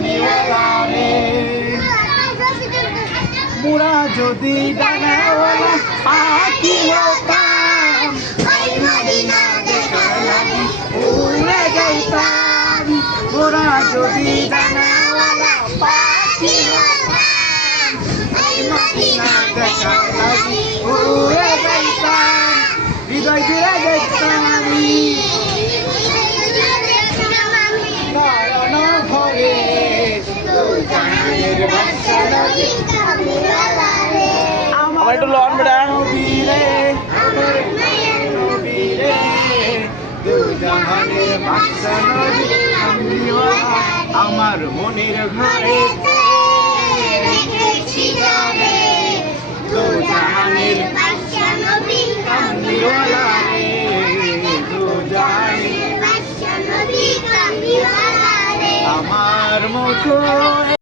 কামলিওয়ালা রে মোরা যদি ডানাওয়ালা পাখি হতাম ওই মদিনা দেখার লাগি উড়ে যাইতাম মোরা যদি ডানাওয়ালা পাখি হতাম ওই মদিনা দেখার লাগি উড়ে যাইতাম হৃদয় জুড়ে দেখতাম আমি নয়ন ভরে জাহানের বাদশা নবী কামলিওয়ালা রে আমার একটু লন বেটা নবী রে নবী রে দু জাহানের বাদশা নবী কামলিওয়ালা আমার মনের ঘরে রেখেছি যারে দু জাহানের বাদশা নবী কামলিওয়ালা রে দু জাহানের বাদশা নবী কামলিওয়ালা রে আমার মতো